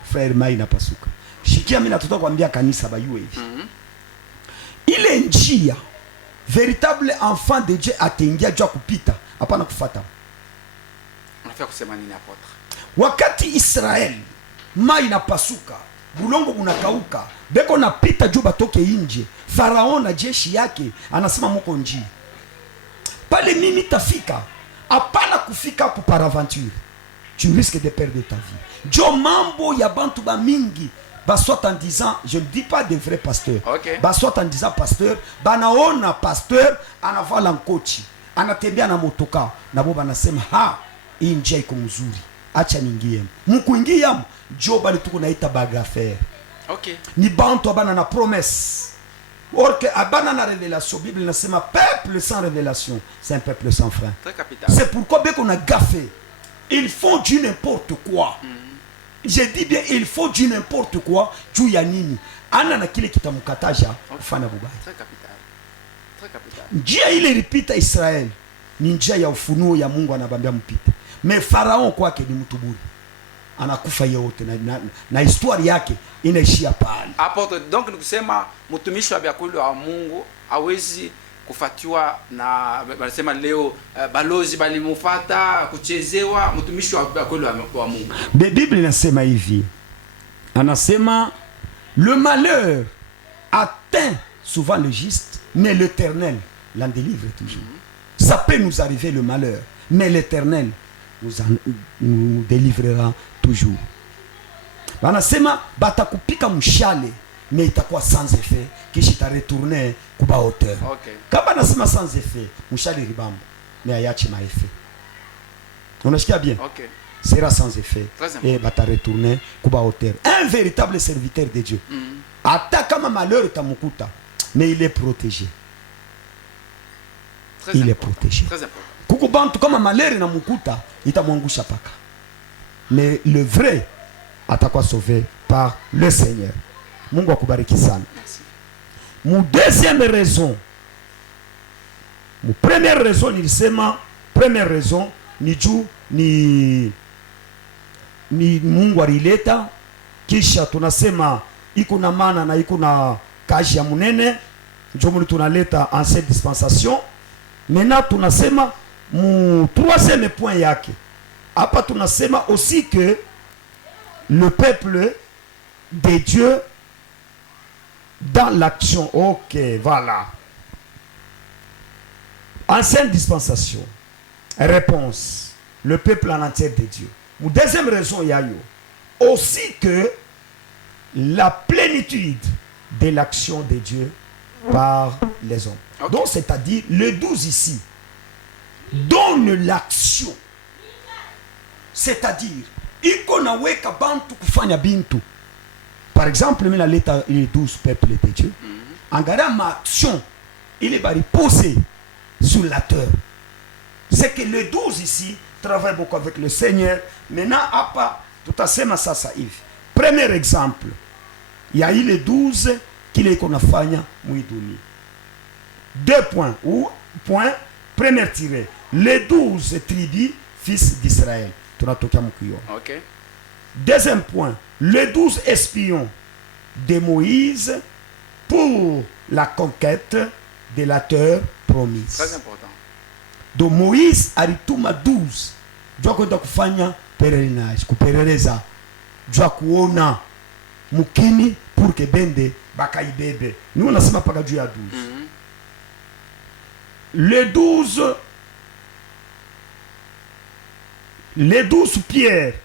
Frère Maina pasuka. Shikia mimi natoka kuambia kanisa bayue hivi. Ile njia véritable enfant de Dieu atengia jua kupita, hapana kufuata. Unafia kusema nini apôtre? Wakati Israel Maina pasuka, bulongo unakauka, beko napita juu batoke nje. Farao na jeshi yake anasema mko njia. pale mimi tafika. Hapana kufika hapo par aventure. Tu risques de perdre ta vie. Jo mambo ya bantu ba mingi soit en disant, je ne dis pas de vrais pasteurs, okay. Soit en disant pasteur, banaona pasteur anavala nkochi, anatembea na motoka, na bo banasema ha, hii njia iko mzuri, acha ningie. Mkuingia jo bali tuko naita bagafere. Okay. Ni bantu abana na promesse. Or que abana na révélation, Bible nasema peuple sans révélation, c'est un peuple sans frein. Très capital. C'est pourquoi bien qu'on a gaffé. Ils font du n'importe quoi. Je dis bien, il faut du n'importe quoi. Juu ya nini? Ana na kile kitamkataja kufanya bubaya. Très capital. Très capital. Njia ile ilipita Israel ni njia ya ufunuo ya Mungu, anabambia mpite. Me Farao kwake ni mtu bure. Anakufa yote na histori yake inaishia pale. Apôtre, donc nikusema mtumishi wa biakulu wa Mungu hawezi kufatiwa na wanasema leo balozi balimufata kuchezewa. Mtumishi wa biakulu wa Mungu. Bible inasema hivi. Anasema le malheur atteint souvent le juste, mais l'Éternel l'en délivre toujours. Ça peut nous arriver le malheur, mais l'Éternel nous délivrera toujours. Anasema batakupika mshale mais itakuwa sans effet, kisha itaretourner kuba hauteur. Okay. Kama nasema sans effet, mshale ribambo mais ayachi ma effet. Unasikia bien? Okay. Sera sans effet et bata retourner kuba hauteur. Un véritable serviteur de Dieu. Ata kama malheur itamukuta, mais il est protégé. Très il important. Est protégé. Très important. Kuku bantu kama malheur inamukuta itamwangusha paka. Mais le vrai atakuwa sauvé par le Seigneur. Mungu akubariki sana. Mon deuxième raison, mon première raison nilisema, première raison ni juu ni Mungu alileta, kisha tunasema iko na maana na iko na kazi ya munene, ndio muli tunaleta ancienne dispensation. Maintenant tunasema mon troisième point yake. Hapa tunasema aussi que le peuple de Dieu dans l'action. Ok, voilà. Ancienne dispensation. Réponse. Le peuple en entier de Dieu. Mon deuxième raison, yayo. Aussi que la plénitude de l'action de Dieu par les hommes. Okay. Donc, c'est-à-dire, le 12 ici donne l'action. C'est-à-dire, iko na weka bantu kufanya bintu. Par exemple, mina leta les 12 peuples de Dieu. Angara ma action, il est bari posé sur la terre. C'est que le 12 ici travaille beaucoup avec le Seigneur. Maintenant, apa, tout à sema sasa hivi. Premier exemple, il y a eu les 12 qui les konafanya muiduni. 2 points. Ou point, premier tiré. Les 12 tribus, fils d'Israël. Okay. Deuxième point, les 12 espions de Moïse pour la conquête de la terre promise. Très important. Donc Moïse alituma 12 jua kwenda kufanya pelerinage, kupeleleza jua kuona mukini pour que bende bakaibebe. Nous nasema paka juu ya 12. Les 12 pierres,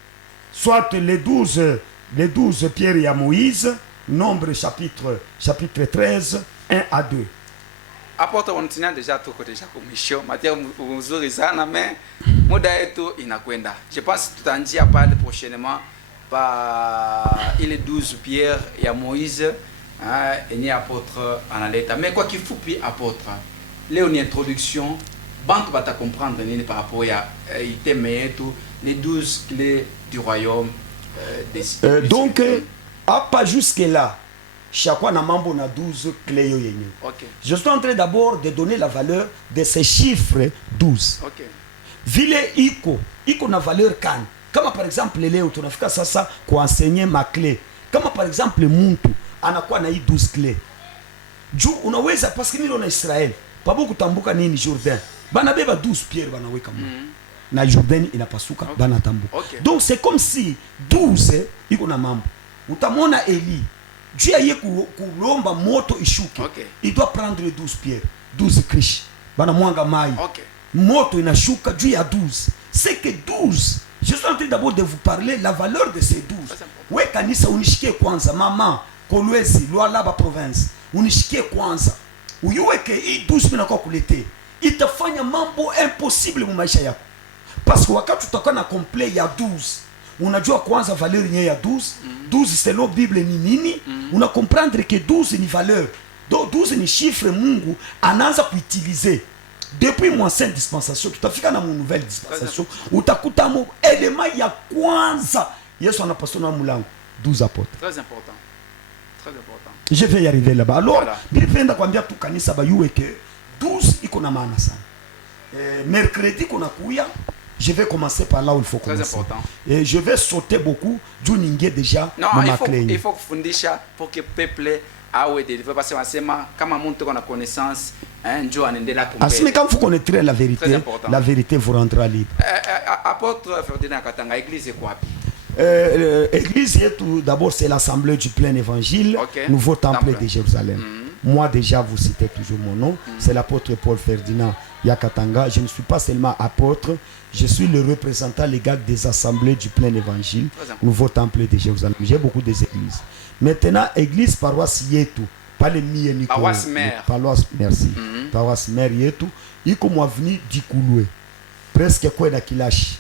soit les 12 pierres et à Moïse, Nombre chapitre 13, 1 à 2. Apôtre, on tient déjà tout côté déjà commission. Matière mzuri sana mais muda yetu inakwenda. Je pense que tutanjia pale prochainement par les 12 pierres et à Moïse et apôtre analeta. Mais quoi qu'il faut puis apôtre. Là une introduction. Bantu bata comprendre nini par rapport à les 12 clés du royaume des donc pas jusque là chaque fois na mambo na 12 clés yo yenye. Okay. Je suis en train d'abord de donner la valeur de ces chiffres 12. Okay. Vile iko na valeur kan. Kama par exemple leo tunafika sasa kuenseigner ma clé. Kama par exemple muntu anakuwa na hii 12 clés. Juu unaweza parce que mimi na Israel pabu kutambuka nini Jordan. Bana beba 12 pierres banaweka na Jordan inapasuka. Okay. Bana tambuka. Okay. Donc c'est comme si 12 iko na mambo. Utamona Eli Dieu aye kulomba moto ishuke. Okay. Il doit prendre 12 pierres, 12 krish. Bana mwanga mai. Okay. moto inashuka juu ya 12. C'est que 12, je suis en train d'abord de vous parler la valeur de ces 12. We kanisa unishikie kwanza, mama Kolwezi Lualaba province, unishikie kwanza uyuweke hii 12 minakuwa kulete, itafanya mambo impossible mu maisha yako, parce que wakati utakuwa na complet ya 12 unajua kwanza valeur yenyewe ya 12. 12 selon Bible ni nini? Una comprendre que 12 ni valeur, donc 12 ni chiffre Mungu anaanza kuutiliser depuis mon ancienne dispensation. Tutafika na mon nouvelle dispensation, utakuta mo element ya kwanza Yesu anapaswa na mulango 12 apôtres. Très important. Très important. Je vais y arriver là-bas. Alors, Voilà. nilipenda kuambia tu kanisa bayuwe que 12 iko na maana sana. Mercredi kuna kuya, je vais commencer par là où il faut Très commencer. important. Et je vais sauter beaucoup, juu ningie déjà Non, mu il faut kufundisha pour que peuple awe deliver, parce que wanasema kama mtu kuna connaissance ndio anaendelea kumbe. Asime quand vous connaîtrez la Très vérité, important. la vérité vous rendra libre. Apôtre Ferdinand Katanga, église iko wapi? Église yetu d'abord c'est l'assemblée du plein évangile, Ok. nouveau temple Temple. de Jérusalem. Moi déjà vous citez toujours mon nom, c'est l'apôtre Paul Ferdinand Yakatanga. Je ne suis pas seulement apôtre, je suis le représentant légal des assemblées du plein évangile, nouveau temple de Jérusalem. J'ai beaucoup des églises. Maintenant église paroisse yetu, pas les miennes. Paroisse mère. Paroisse, merci. Paroisse mère yetu, iko mwaveni Dikulwe, presque quoi na Kilashi.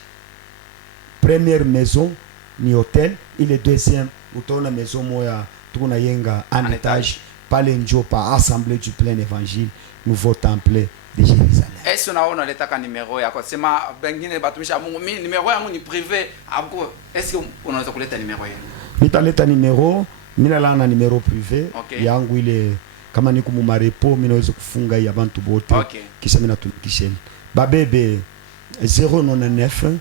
Première maison ni hôtel, il est deuxième utaona maison moya tuna yenga en étage pale njo pa assemblée du plein évangile, nouveau temple de Jérusalem. Est-ce unaona letaka numero yako? Sema bengine batumisha Mungu, mimi numero yangu ni privé. Ako est-ce que unaweza kuleta numero yenu? Nitaleta numero, mina lana numero privé. Okay. Yangu ile kama niko mu marepo mina weza kufunga ya bantu bote. Okay. Kisha mina tunikisheni. Babebe 099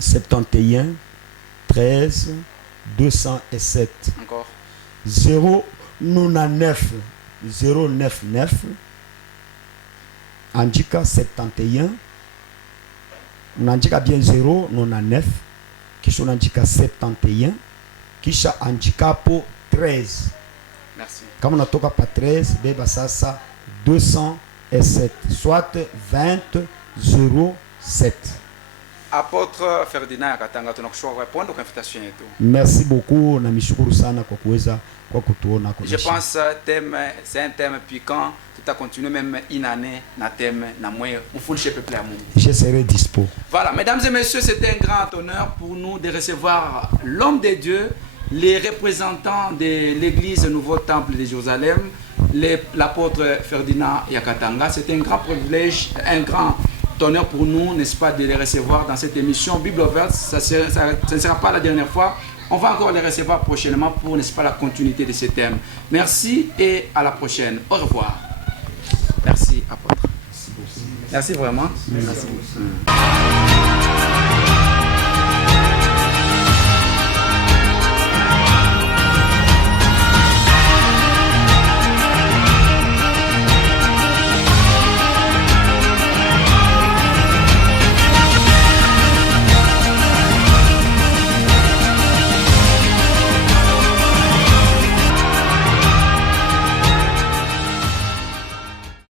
71 13 207. Encore. 099 099 andika 71, unaandika bien 099 kisha unaandika 71 kisha andika po 13. Merci. Kama unatoka pa 13 beba sasa 207 soit 20 07. Apôtre Ferdinand Katanga, tunakushukuru kwa répondre kwa invitation yetu. Merci beaucoup na mishukuru sana kwa kuweza kwa kutuona kwa. Je pense c'est un thème piquant. Tout a continué même une année na thème na moi mufundishe peuple ya Mungu. Je serai dispo. Voilà, mesdames et messieurs, c'était un grand honneur pour nous de recevoir l'homme de Dieu, les représentants de l'église Nouveau Temple de Jérusalem, l'apôtre Ferdinand Yakatanga. C'était un grand privilège, un grand honneur pour nous, n'est-ce pas, de les recevoir dans cette émission Bible ouverte. Ça ne sera pas la dernière fois. On va encore les recevoir prochainement pour, n'est-ce pas, la continuité de ce thème. Merci et à la prochaine. Au revoir. Merci, apôtre. Merci vraiment. Merci.